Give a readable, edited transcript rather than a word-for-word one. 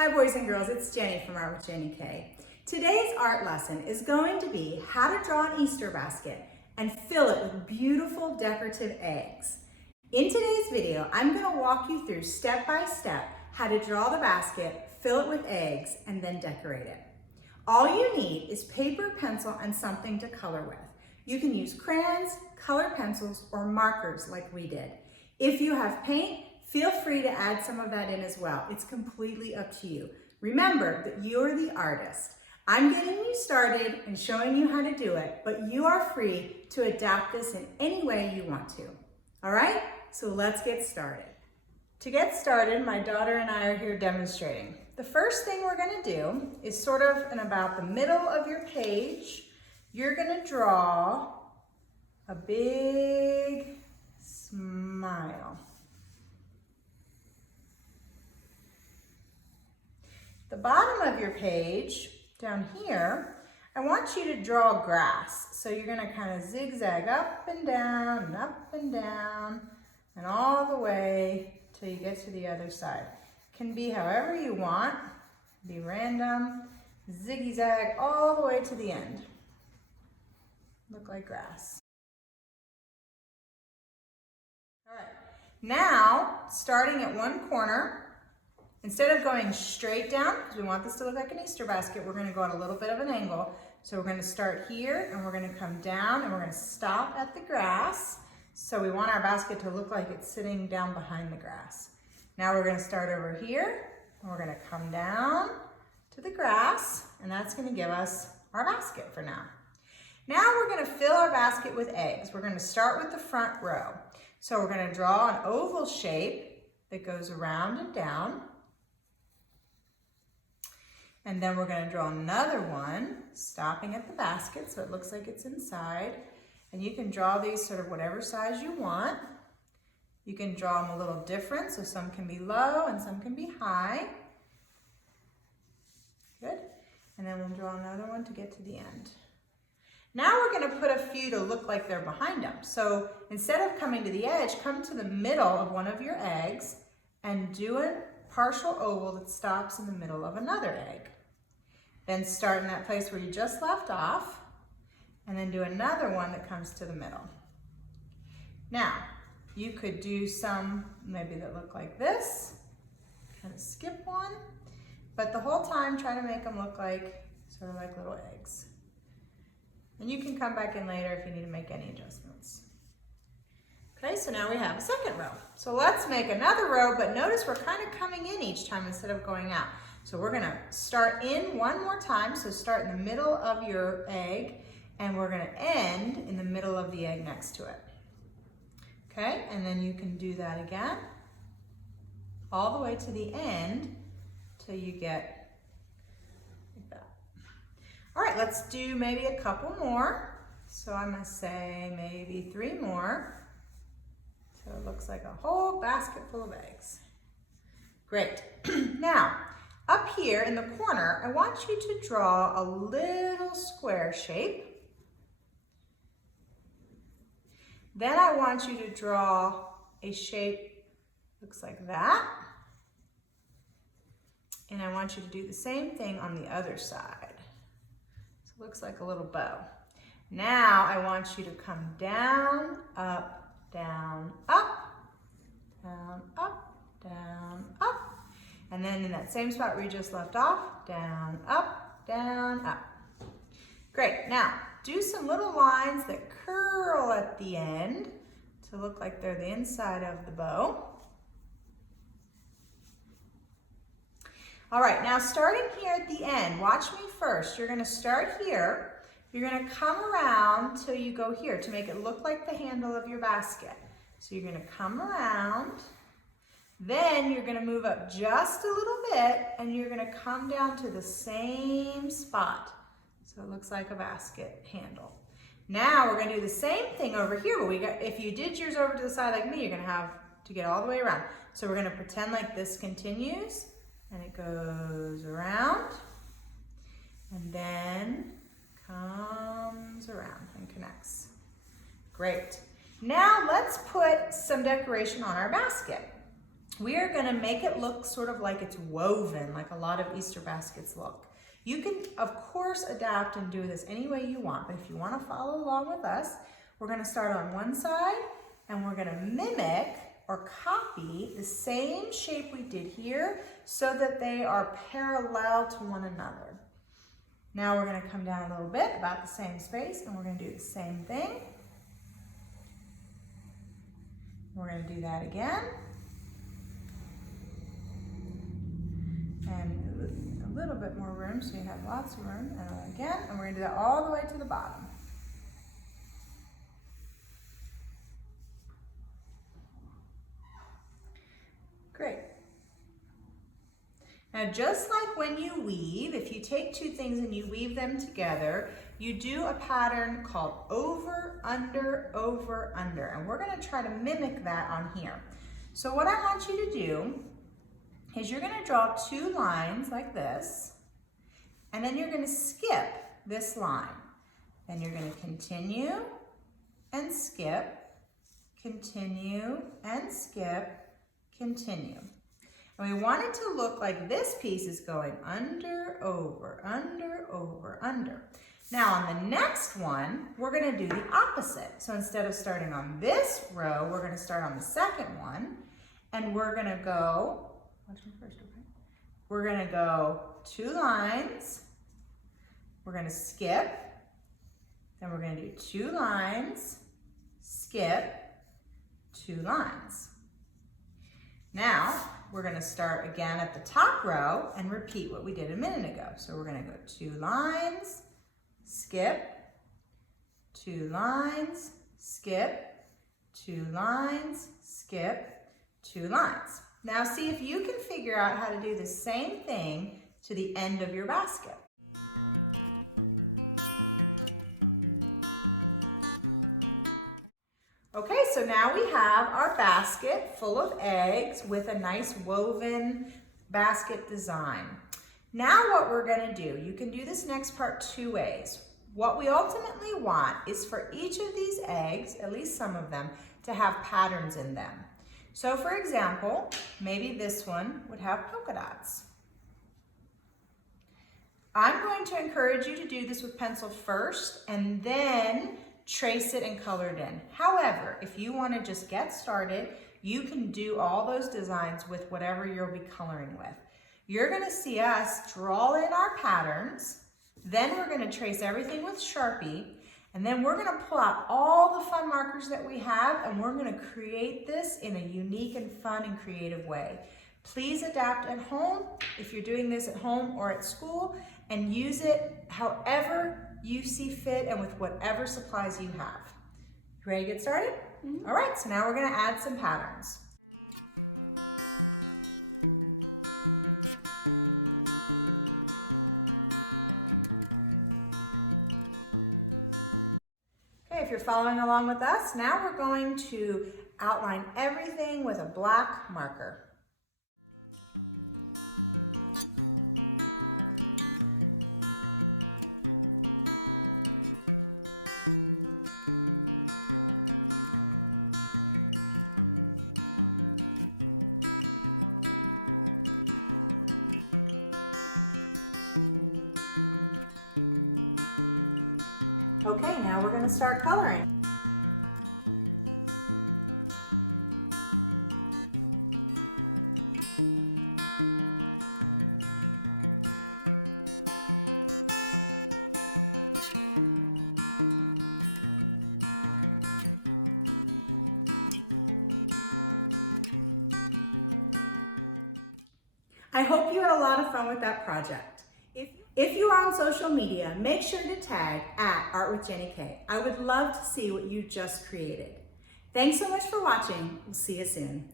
Hi boys and girls, it's Jenny from Art with Jenny K. Today's art lesson is going to be how to draw an Easter basket and fill it with beautiful decorative eggs. In today's video, I'm going to walk you through step by step how to draw the basket, fill it with eggs, and then decorate it. All you need is paper, pencil, and something to color with. You can use crayons, colored pencils, or markers like we did. If you have paint, feel free to add some of that in as well. It's completely up to you. Remember that you're the artist. I'm getting you started and showing you how to do it, but you are free to adapt this in any way you want to. All right, so let's get started. To get started, my daughter and I are here demonstrating. The first thing we're gonna do is sort of in about the middle of your page, you're gonna draw a big smile. The bottom of your page, down here, I want you to draw grass. So you're gonna kind of zigzag up and down, and all the way till you get to the other side. Can be however you want, be random, zigzag all the way to the end. Look like grass. All right, now starting at one corner, instead of going straight down, because we want this to look like an Easter basket, we're gonna go at a little bit of an angle. So we're gonna start here and we're gonna come down and we're gonna stop at the grass. So we want our basket to look like it's sitting down behind the grass. Now we're gonna start over here and we're gonna come down to the grass, and that's gonna give us our basket for now. Now we're gonna fill our basket with eggs. We're gonna start with the front row. So we're gonna draw an oval shape that goes around and down. And then we're gonna draw another one, stopping at the basket so it looks like it's inside. And you can draw these sort of whatever size you want. You can draw them a little different, so some can be low and some can be high. Good. And then we'll draw another one to get to the end. Now we're gonna put a few to look like they're behind them. So instead of coming to the edge, come to the middle of one of your eggs and do a partial oval that stops in the middle of another egg. Then start in that place where you just left off, and then do another one that comes to the middle. Now, you could do some maybe that look like this, kind of skip one, but the whole time try to make them look like sort of like little eggs. And you can come back in later if you need to make any adjustments. Okay, so now we have a second row. So let's make another row, but notice we're kind of coming in each time instead of going out. So we're gonna start in one more time. So start in the middle of your egg, and we're gonna end in the middle of the egg next to it. Okay, and then you can do that again, all the way to the end till you get like that. All right, let's do maybe a couple more. So I'm gonna say maybe 3 more. So it looks like a whole basket full of eggs. Great. Now, up here in the corner, I want you to draw a little square shape. Then I want you to draw a shape looks like that. And I want you to do the same thing on the other side. So it looks like a little bow. Now I want you to come down, up, down, up, down, up, down, up. And then in that same spot where you just left off, down, up, down, up. Great, now do some little lines that curl at the end to look like they're the inside of the bow. All right, now starting here at the end, watch me first. You're gonna start here. You're gonna come around till you go here to make it look like the handle of your basket. So you're gonna come around, then you're gonna move up just a little bit and you're gonna come down to the same spot. So it looks like a basket handle. Now we're gonna do the same thing over here, but if you did yours over to the side like me, you're gonna have to get all the way around. So we're gonna pretend like this continues and it goes around and then comes around and connects. Great. Now let's put some decoration on our basket. we are gonna make it look sort of like it's woven, like a lot of Easter baskets look. You can, of course, adapt and do this any way you want, but if you wanna follow along with us, we're gonna start on one side and we're gonna mimic or copy the same shape we did here so that they are parallel to one another. Now we're gonna come down a little bit, about the same space, and we're gonna do the same thing. We're gonna do that again. And a little bit more room so you have lots of room. And again, and we're gonna do that all the way to the bottom. Great. Now, just like when you weave, if you take two things and you weave them together, you do a pattern called over, under, over, under. And we're gonna try to mimic that on here. So what I want you to do is you're gonna draw two lines like this, and then you're gonna skip this line. Then you're gonna continue and skip, continue and skip, continue. And we want it to look like this piece is going under, over, under, over, under. Now on the next one, we're gonna do the opposite. So instead of starting on this row, we're gonna start on the second one, and we're gonna go, watch me first, okay? We're gonna go two lines, we're gonna skip, then we're gonna do two lines, skip, two lines. Now, we're gonna start again at the top row and repeat what we did a minute ago. So we're gonna go two lines, skip, two lines, skip, two lines, skip, two lines. Now see if you can figure out how to do the same thing to the end of your basket. Okay, so now we have our basket full of eggs with a nice woven basket design. Now what we're gonna do, you can do this next part two ways. What we ultimately want is for each of these eggs, at least some of them, to have patterns in them. So for example, maybe this one would have polka dots. I'm going to encourage you to do this with pencil first and then trace it and color it in. However, if you want to just get started, you can do all those designs with whatever you'll be coloring with. You're going to see us draw in our patterns, then we're going to trace everything with Sharpie, and then we're going to pull out all the fun markers that we have, and we're going to create this in a unique and fun and creative way. Please adapt at home if you're doing this at home or at school, and use it however you see fit and with whatever supplies you have. You ready to get started? Mm-hmm. All right, so now we're going to add some patterns. Okay, if you're following along with us, now we're going to outline everything with a black marker. Okay, now we're going to start coloring. I hope you had a lot of fun with that project. If you are on social media, make sure to tag @ArtWithJennyK. I would love to see what you just created. Thanks so much for watching. We'll see you soon.